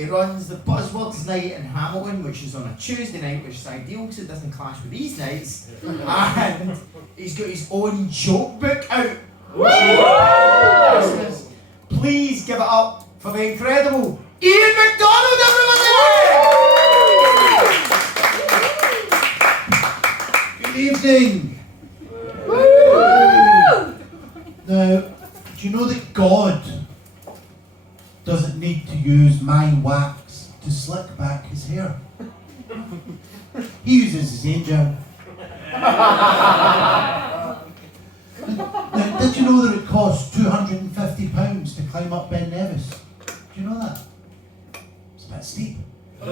he runs the Buzzwords night in Hamilton, which is on a Tuesday night, which is ideal because it doesn't clash with these nights. And he's got his own joke book out. Please give it up for the incredible Ian McDonald, everybody! Good evening. Now, do you know that God doesn't need to use my wax to slick back his hair? He uses his angel. Now, did you know that it costs £250 to climb up Ben Nevis? Do you know that? It's a bit steep. I'll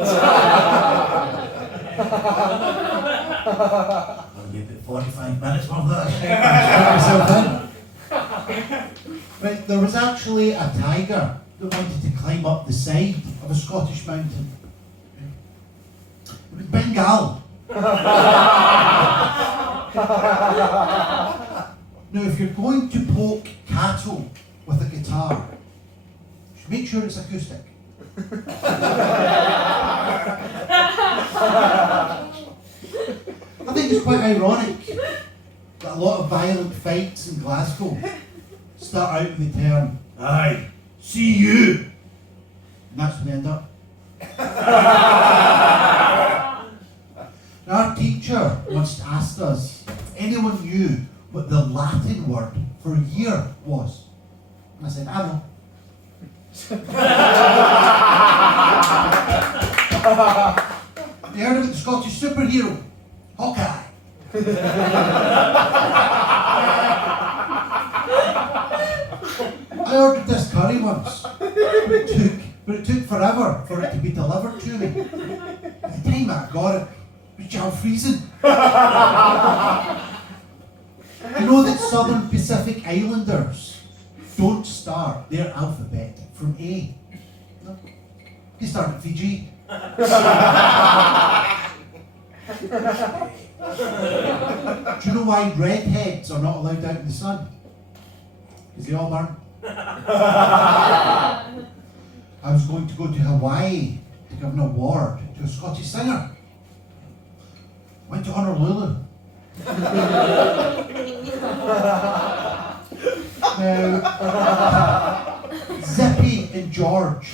give it 45 minutes worth of that. Myself in. Right, there was actually a tiger that wanted to climb up the side of a Scottish mountain. It was Bengal. Now, if you're going to poke cattle with a guitar, you should make sure it's acoustic. I think it's quite ironic that a lot of violent fights in Glasgow start out with the term, "Aye, see you," and that's where they end up. Our teacher once asked us if anyone knew what the Latin word for year was. And I said, I know. Have you heard about the Scottish superhero? Hawkeye. I ordered this curry once, but it took forever for it to be delivered to me. By the time I got it, it was jam freezing. You know that Southern Pacific Islanders don't start their alphabet from A. No. They start at Fiji. Do you know why redheads are not allowed out in the sun? Because they all burn. I was going to go to Hawaii to give an award to a Scottish singer. Went to Honolulu. Now, Zippy and George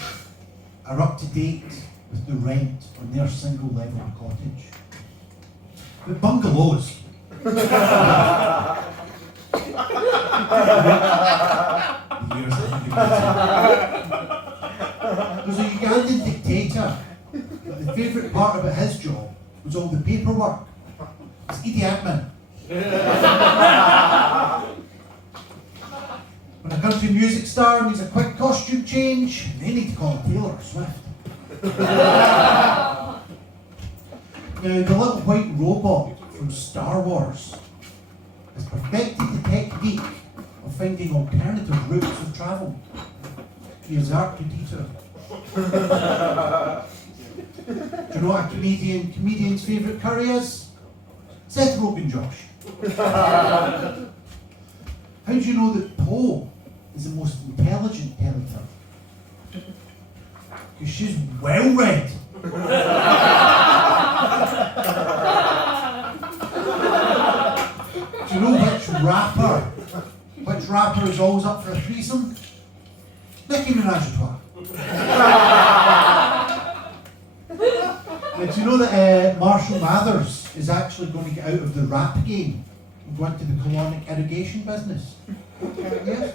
are up to date with the rent on their single level cottage. But bungalows. There's a Ugandan dictator, but the favourite part about his job was all the paperwork. It's Idi Amin. When a country music star needs a quick costume change, they need to call Taylor Swift. Now, the little white robot from Star Wars has perfected the technique of finding alternative routes of travel. Here's R2D2. Do you know what a comedian's favourite curry is? Seth Rogen, Josh. How do you know that Poe is the most intelligent teleturn? Because she's well read. Do you know which rapper is always up for a threesome? Nicki Minaj. Do you know that Marshall Mathers is actually going to get out of the rap game and go into the colonic irrigation business? Yes?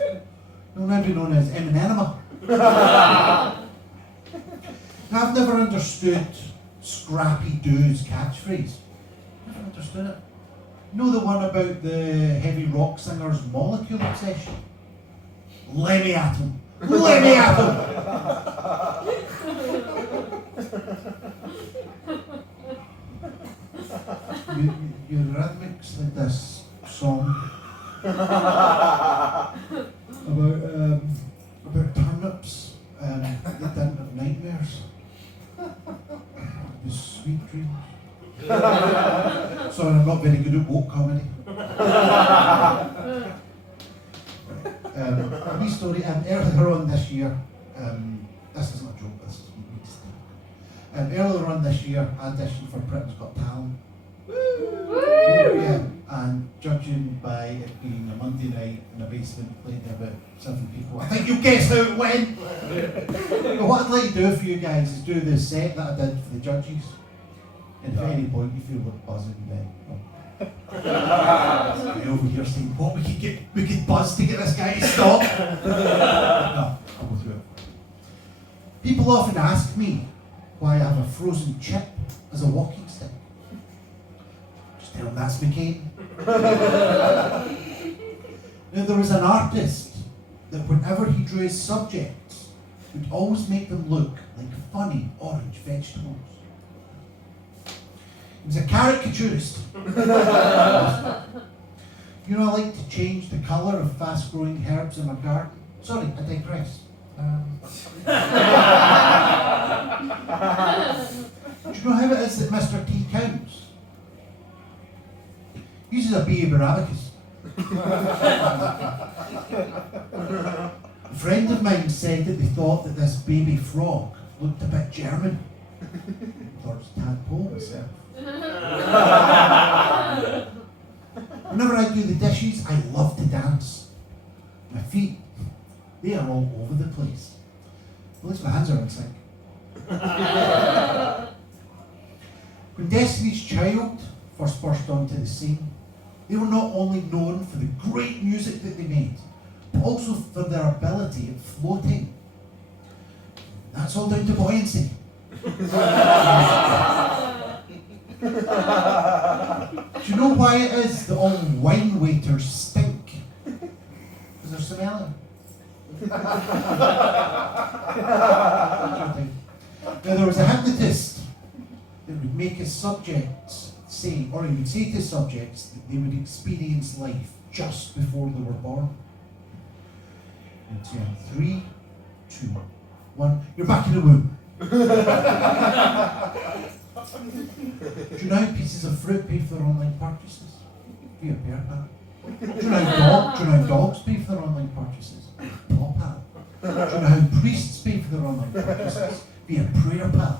He'll now be known as Eminenema. I've never understood Scrappy Doo's catchphrase. Never understood it. You know the one about the heavy rock singer's molecule obsession? Let me at him. Let me at him. Your rhythmics like this song about turnips that didn't have nightmares. It was sweet dreams. Sorry, I'm not very good at woke comedy. A wee story, earlier on this year, this isn't a joke, this is Earlier on this year, I auditioned for Britain's Got Talent. Yeah, and judging by it being a Monday night in a basement playing to about 7 people, I think you'll guess how it went. But what I'd like to do for you guys is do the set that I did for the judges. And if at any point you feel like buzzing, then you're over here saying, "What we could buzz to get this guy to stop." No, I'll go through it. People often ask me why I have a frozen chip as a walking stick. Just tell them that's my cane. Now, there was an artist that whenever he drew his subjects, would always make them look like funny orange vegetables. He was a caricaturist. You know, I like to change the colour of fast-growing herbs in my garden. Sorry, I digress. Do you know how it is that Mr. T counts? He uses a baby Arabicus. A friend of mine said that they thought that this baby frog looked a bit German. Thought it was tadpole myself. Whenever I do the dishes, I love to dance. My feet, they are all over the place. At least my hands are in sync. When Destiny's Child first burst onto the scene, they were not only known for the great music that they made, but also for their ability at floating. That's all down to buoyancy. Do you know why it is that all wine waiters stink? Because they're smelling. Now, there was a hypnotist that would make his subjects say, or he would say to his subjects that they would experience life just before they were born. And so, 3, 2, 1, you're back in the womb. Do you know how pieces of fruit pay for their online purchases? Via PayPal. Do you know how dogs pay for their online purchases? PawPal. Do you know how priests pay for their online purchases? Via PrayerPal.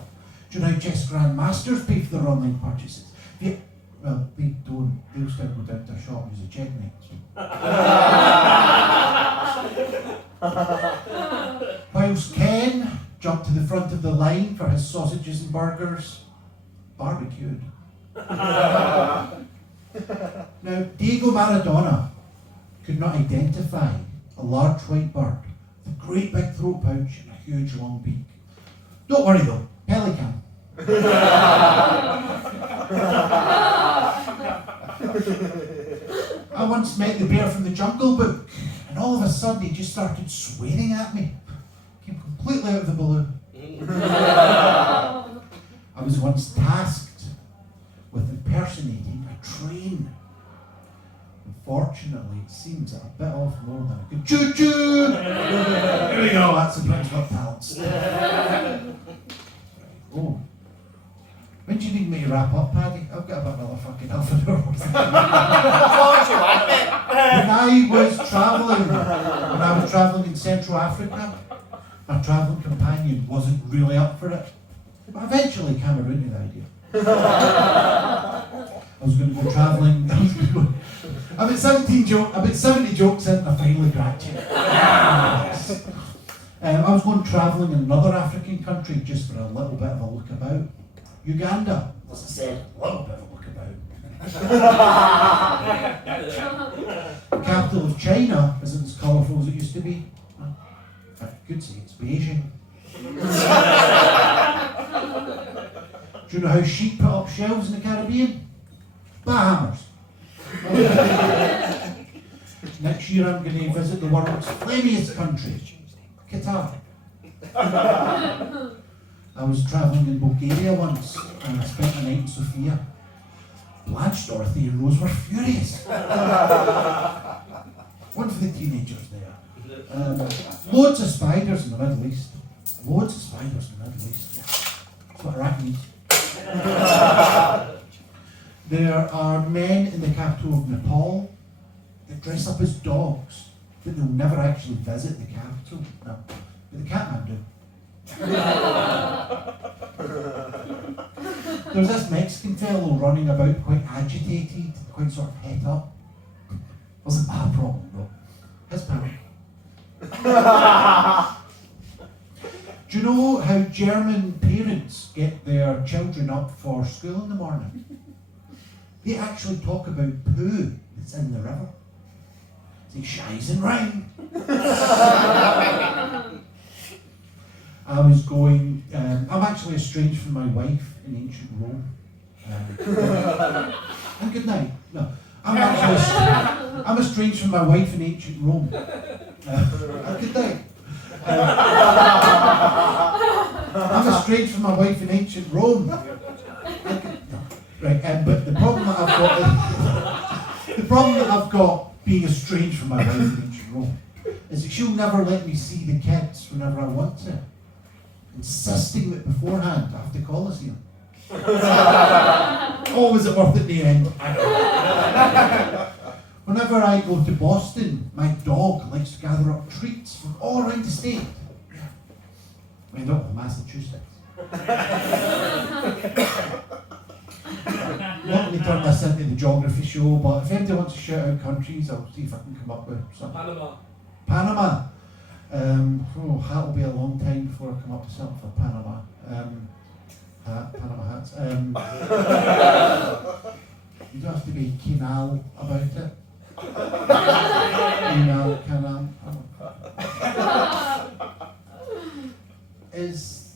Do you know how chess grandmasters pay for their online purchases? Via, well, they don't. They'll still go down to a shop and use a checkmate. Whilst Ken jumped to the front of the line for his sausages and burgers, barbecued. Now, Diego Maradona could not identify a large white bird with a great big throat pouch and a huge long beak. Don't worry though, pelican. I once met the bear from the Jungle Book, and all of a sudden he just started swearing at me. Came completely out of the blue. I was once tasked with impersonating a train. Unfortunately, it seems that I bit off more than I could choo-choo! Here we go, that's the Britain's Got Talent. Oh. When do you need me to wrap up, Paddy? I've got about another fucking half an hour. When I was travelling in Central Africa, my travelling companion wasn't really up for it. But eventually came around to the idea. I was going to go travelling. About 70 jokes in, and I finally cracked it. Yes. I was going travelling in another African country just for a little bit of a look about. Uganda, as I said, a little bit of a look about. The capital of China isn't as colourful as it used to be. I could say it's Beijing. Do you know how sheep put up shelves in the Caribbean? Bahamas. Next year I'm going to visit the world's flamiest country, Qatar. I was travelling in Bulgaria once and I spent the night in Sofia. Blanche, Dorothy and Rose were furious. One for the teenagers there. Loads of spiders in the Middle East. Loads of spiders in the Middle East. That's what Iraq needs. There are men in the capital of Nepal that dress up as dogs, but they'll never actually visit the capital. No, but the Kathmandu. There was this Mexican fellow running about quite agitated, quite sort of het up. Wasn't my problem though. His problem. Do you know how German parents get their children up for school in the morning? They actually talk about poo that's in the river. Say Scheiß and Rhein. I was going, I'm actually estranged from my wife in ancient Rome. And good night. No, I'm estranged from my wife in ancient Rome. And good night. I'm estranged from my wife in ancient Rome. Right, but the problem that I've got being estranged from my wife in ancient Rome is that she'll never let me see the kids whenever I want to, insisting that beforehand I have to Colosseum. Oh, was it worth it in the end? Whenever I go to Boston, my dog likes to gather up treats from all around the state. I mean, not Massachusetts. Not going to turn this into the geography show, but if anybody wants to shout out countries, I'll see if I can come up with something. Panama. That'll be a long time before I come up with something for Panama. Panama hats. You don't have to be canal about it. Canal. Is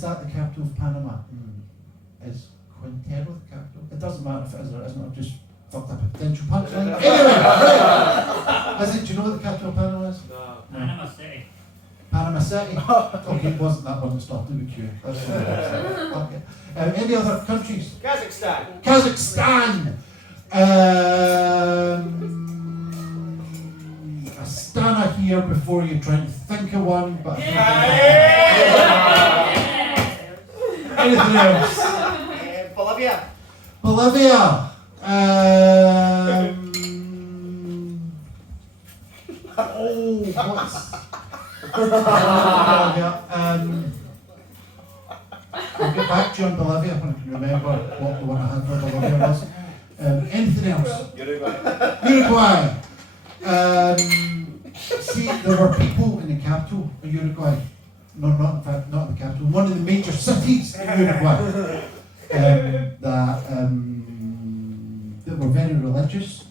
that the capital of Panama? Is Quintero the capital? It doesn't matter if it is or isn't, I've just fucked up a potential punchline. Anyway, right. Do you know what the capital of Panama is? No. Panama City. Panama City? Okay, it wasn't that one that started with Q. That's what it is. Okay. Any other countries? Kazakhstan! Astana here before you try to think of one, but anything else? Bolivia. What's Bolivia? I'll get back to you on Bolivia when I can remember what the one I had for Bolivia was. Anything else? Uruguay. See, there were people in the capital of Uruguay. No, not in fact, not in the capital. One of the major cities in Uruguay that were very religious,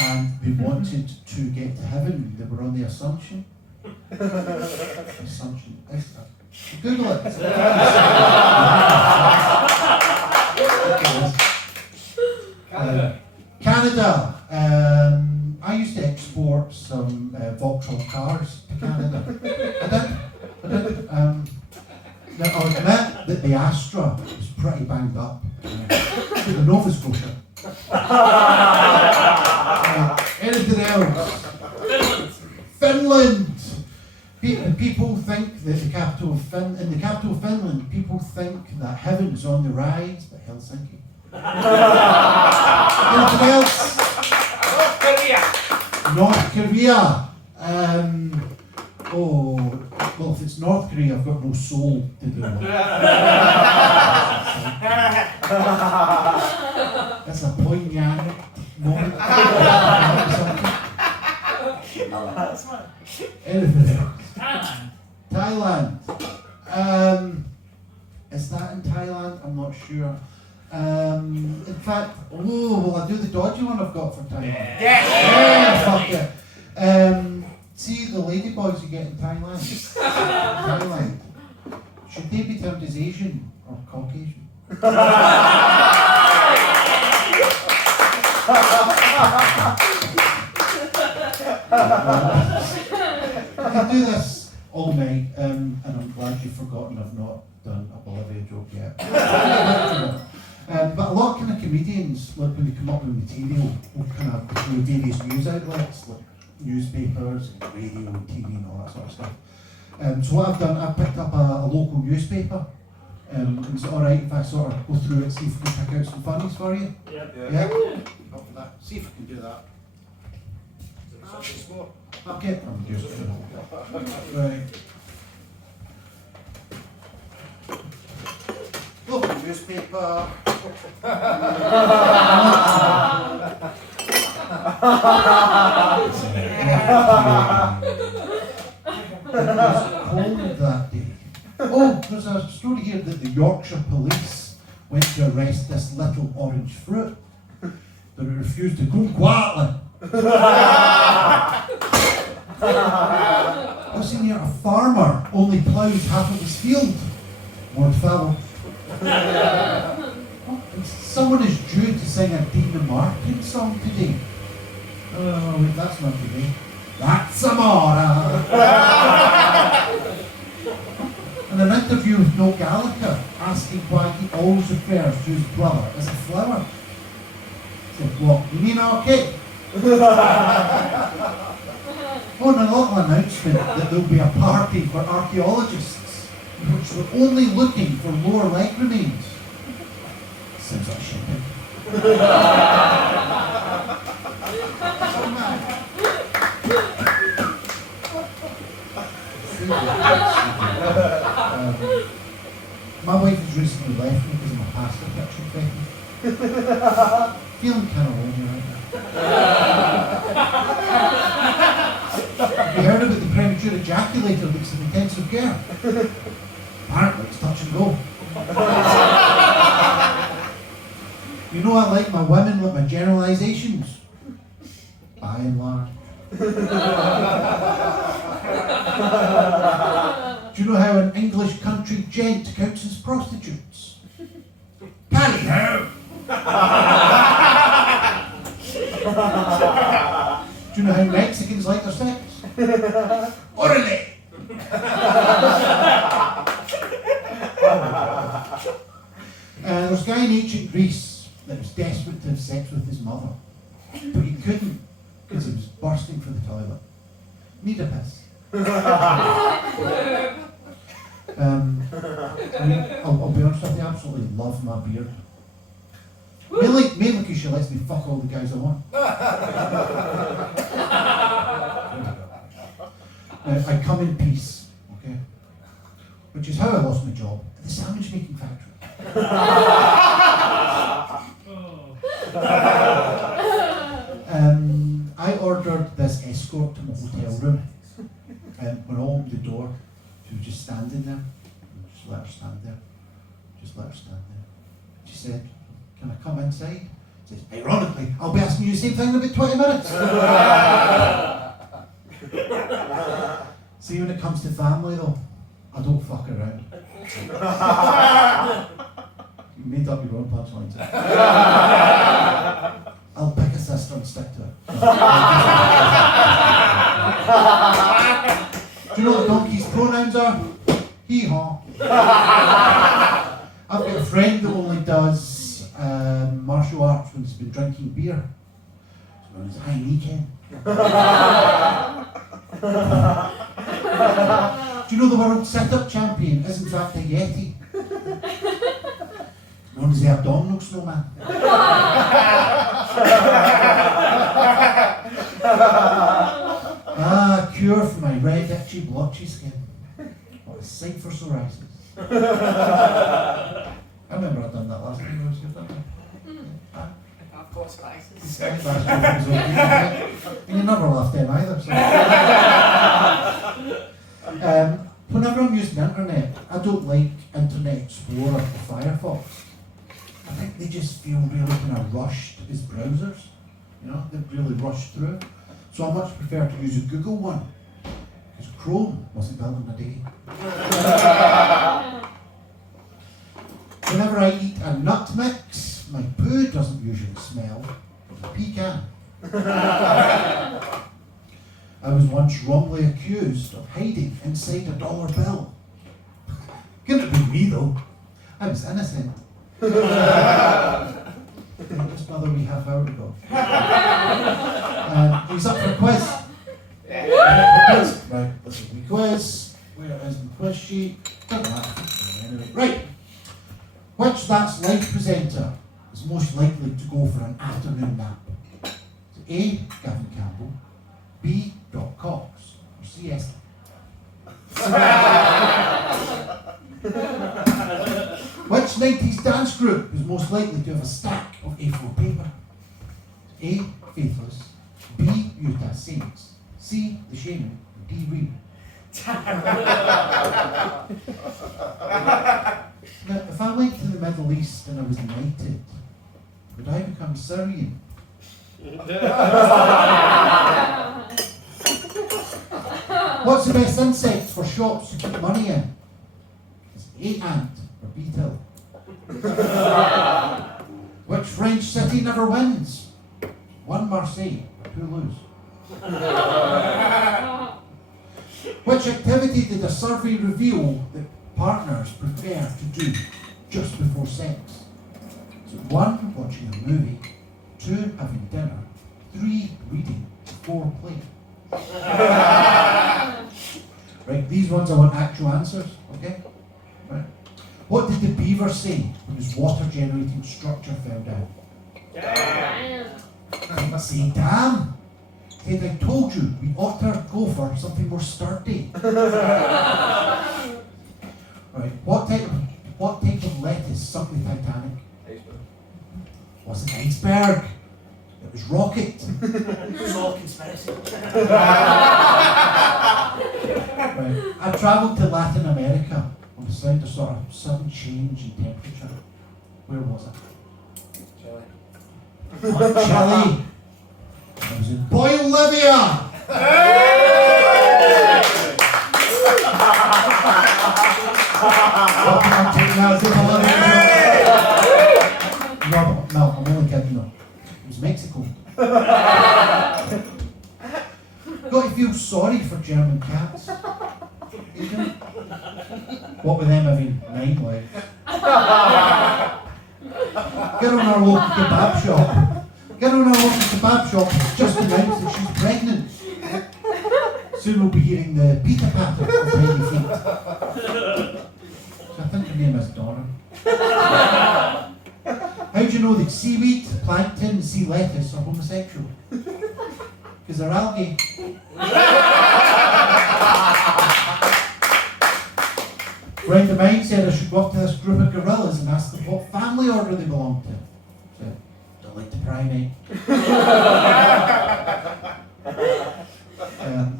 and they wanted to get to heaven. They were on the Assumption. Google it. Canada. I used to export some Vauxhall cars to Canada. I did. Now, I'll admit that the Astra is pretty banged up. The Nova Scotia. Anything else? Finland. People think that in the capital of Finland, people think that heaven's on the rise, but Helsinki. Anything else? North Korea. Well, if it's North Korea, I've got no soul to do that. That's a poignant moment. Anything else? Thailand. Is that in Thailand? I'm not sure. In fact, will I do the dodgy one I've got for Thailand? Yeah, fuck it. See the ladyboys you get in Thailand? Should they be termed as Asian or Caucasian? I can do this all night, and I'm glad you've forgotten I've not done a Bolivia joke yet. But a lot of kind of comedians, like when they come up with material, will kind of go through various news outlets, like newspapers, and radio, and TV, and all that sort of stuff. So what I've done, I've picked up a local newspaper, and is it alright if I sort of go through it, see if we can pick out some funnies for you? Yeah? Up for that. See if we can do that. Okay, I'm good. Right. newspaper. It was cold that day. Oh, there's a story here that the Yorkshire police went to arrest this little orange fruit, but it refused to go quietly. I've seen here a farmer only ploughs half of his field. More fellow. Someone is due to sing a Dean Martin song today. Oh, wait, that's not today. That's Samara. And an interview with Noel Gallagher asking why he always refers to his brother as a flower. He said, what, you mean orchid? Oh, and a little announcement that there'll be a party for archaeologists, which were only looking for lower leg remains. Sounds like shipping. My wife has recently left me because of my pasta picture thing. Feeling kind of lonely right now. You heard about the premature ejaculator that's in intensive care? Apparently it's touch and go. You know I like my women with my generalisations. By and large. Do you know how an English country gent counts as prostitutes? Tally ho! Do you know how Mexicans like their sex? Orale! There's a guy in ancient Greece that was desperate to have sex with his mother, but he couldn't because he was bursting for the toilet. Need a piss. I'll be honest with you, I absolutely love my beard. Mainly because she lets me fuck all the guys I want. I come in peace, okay? Which is how I lost my job at the sandwich making factory. I ordered this escort to my hotel room. When I opened the door, she was just standing there. Just let her stand there. Just let her stand there. She said, "Can I come inside?" I said, "Ironically, I'll be asking you the same thing in about 20 minutes." See, when it comes to family though, I don't fuck around. You made up your own punchlines. I'll pick a sister and stick to it. Do you know what a donkey's pronouns are? Hee-haw. I've got a friend that only does martial arts when he's been drinking beer. It's known as Heineken. Do you know the world sit-up champion is in fact a Yeti? Known as the abdominal snowman. Cure for my red, itchy, blotchy skin. What a sight for psoriasis. I remember I'd done that last time I was here, didn't I? I've got psoriasis. And you never left them either. So. Whenever I'm using the internet, I don't like Internet Explorer or Firefox. I think they just feel really kind of rushed as browsers. You know, they're really rushed through. So I much prefer to use a Google one, because Chrome wasn't built in a day. Whenever I eat a nut mix, my poo doesn't usually smell of a pecan. I was once wrongly accused of hiding inside a dollar bill. Couldn't have been me though. I was innocent. Just another wee half hour ago. He's up for a quiz. Right, this is my quiz. Where is my quiz sheet? Anyway, right. Which That's Life presenter is most likely to go for an afternoon nap? A. Gavin Campbell, B. Doc Cox, or C. S. Which Which 90s dance group is most likely to have a stack of A4 paper? A. Faithless. B. Utah Saints. C. The Shaman. D. Ream. Now, if I went to the Middle East and I was knighted, would I become Syrian? What's the best insect for shops to keep money in? Is it A. Ant or beetle? Which French city never wins? 1 Marseille or Toulouse? Which activity did a survey reveal that partners prefer to do just before sex? So 1, watching a movie. 2, having dinner. 3, reading. 4, playing. Right, these ones I want actual answers, okay? Right. What did the beaver say when his water generating structure fell down? Damn. Say damn. Said, I told you, we ought to go for something more sturdy. Right, what type of lettuce sunk the Titanic? Iceberg. Was it iceberg? It was rocket. It's all conspiracy. Right. I travelled to Latin America on the side of sort of sudden change in temperature. Where was it? Chile. Chile. I was in Bolivia. I'm taking that as a no, I'm only kidding. No, it was Mexico. Got to feel sorry for German cats. What with them having 9 legs? Get on our local kebab shop. Get on our local kebab shop. It's just announced that she's pregnant. Soon we'll be hearing the pita patter of tiny feet. So I think her name is Donna. How do you know that seaweed, plankton, and sea lettuce are homosexual? Because they're algae. A friend of mine said I should go up to this group of gorillas and ask them what family order they belong to. I said, don't like the primate.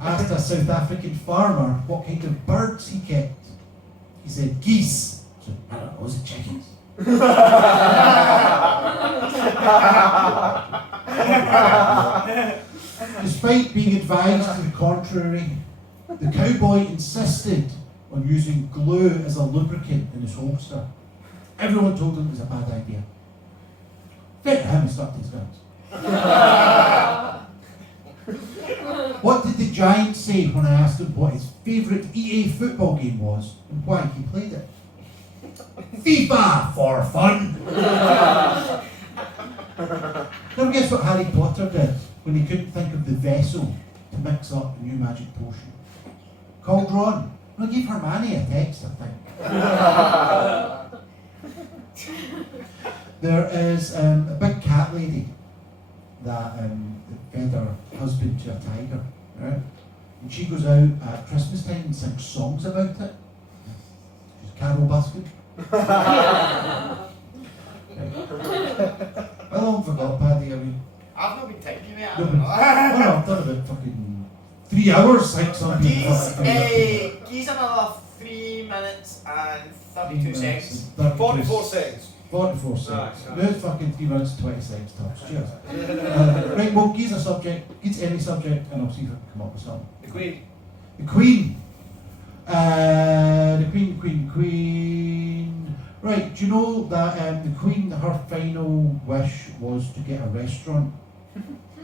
Asked a South African farmer what kind of birds he kept. He said, geese. I said, I don't know, is it chickens? Despite being advised to the contrary, the cowboy insisted on using glue as a lubricant in his holster. Everyone told him it was a bad idea. Fair to him, he stuck to his guns. What did the giant say when I asked him what his favourite EA football game was and why he played it? FIFA for fun! Now guess what Harry Potter did when he couldn't think of the vessel to mix up the new magic potion? Called Ron. I gave Hermione a text, I think. There is a big cat lady that fed her husband to a tiger, right? And she goes out at Christmas time and sings songs about it. She's Carol Baskin. How long forgot, Paddy? I mean, I've not been taking it. I no, don't know. I've done about fucking 3 hours, like some people. He's another 3 minutes and 32 seconds. 44 seconds. 44 seconds. Nice. No fucking 3 minutes, 20 seconds tops. Cheers. Right, well, give a subject, give any subject, and I'll see if I can come up with something. The Queen. The Queen. The Queen. Right, do you know that the Queen, her final wish was to get a restaurant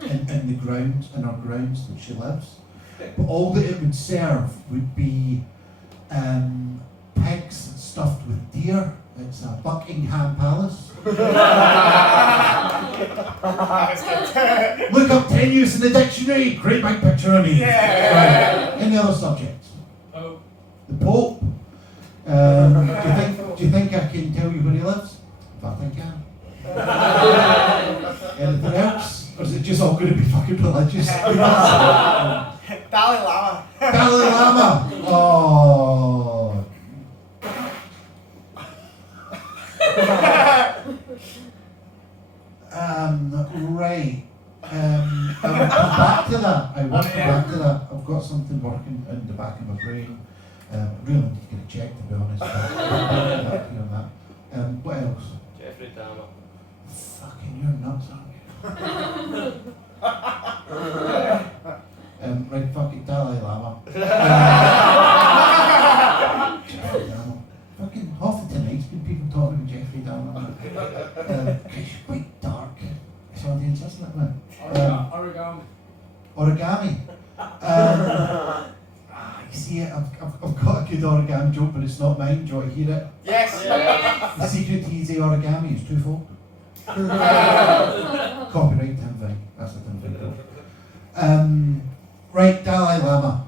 in the grounds, in her grounds that she lives? But all that it would serve would be pigs stuffed with deer. It's a Buckingham Palace. Look up tenuous in the dictionary. Great big picture of me. Yeah. Right. Any other subjects? Oh. The Pope. Do you think I can tell you where he lives? In fact, I can. Anything else? Or is it just all going to be fucking religious? Dalai Lama. Dalai Lama. Oh. something working in the back of my brain. Really need to get it checked, to be honest. But on that. What else? Jeffrey Dahmer. Fucking, you're nuts, aren't you? Right, fuck it, Dalai Lama. Jeffrey Dahmer. Fucking half the tonight's been people talking about Jeffrey Dahmer. It's quite dark. It's audience, isn't it, man? Origami. Origami. You see it, I've got a good origami joke, but it's not mine. Do you want to hear it? Yes. The secret to easy origami is twofold. Copyright Tim Vine. That's a Tim Vine quote. Right, Dalai Lama.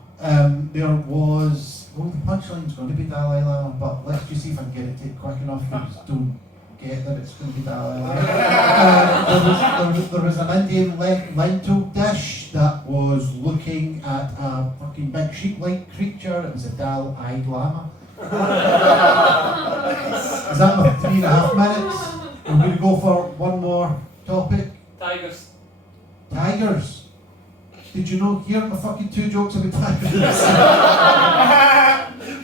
There was, well, the punchline's going to be Dalai Lama, but let's just see if I can get it to it quick enough. You just don't get that it's going to be Dalai Lama. There was an Indian lentil dish that was looking at a fucking big sheep-like creature. It was a dull-eyed llama. Is that my 3.5 minutes? I'm going to go for one more topic. Tigers. Tigers. Did you know hear my fucking 2 jokes about tigers?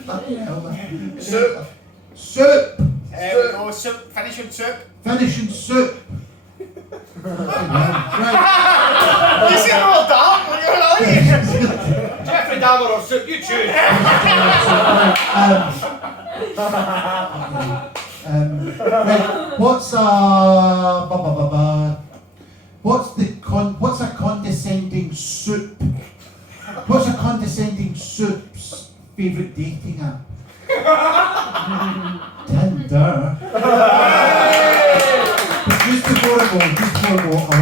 Fucking hell, man. Soup. Soup. No, soup. Finishing soup. Finishing soup. Fucking hell. Right. You see all dark when you're lying. Jeffrey Dahmer or soup, you choose. Right. What's a condescending soup? What's a condescending soup's favourite dating app? Tinder. But just before I go, I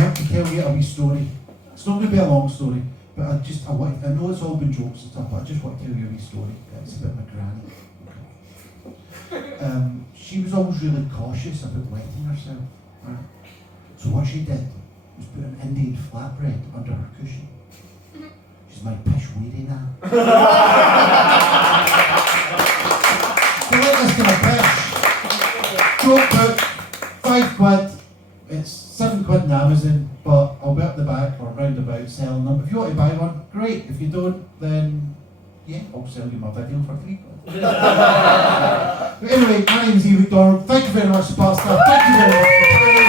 want to tell you a wee story. It's not going to be a long story, but I know it's all been jokes and stuff, but I just want to tell you a wee story. It's about my granny. She was always really cautious about wetting herself. Right? So what she did was put an Indian flatbread under her cushion. She's my pish weary now. So let this to my pish. Joke book, £5. It's £7 on Amazon, but I'll be up the back or round about selling them. If you want to buy one, great. If you don't, then yeah, I'll sell you my video for £3. Anyway, my name's Ian McDonald. Thank you very much, Superstar. Thank you very much for playing.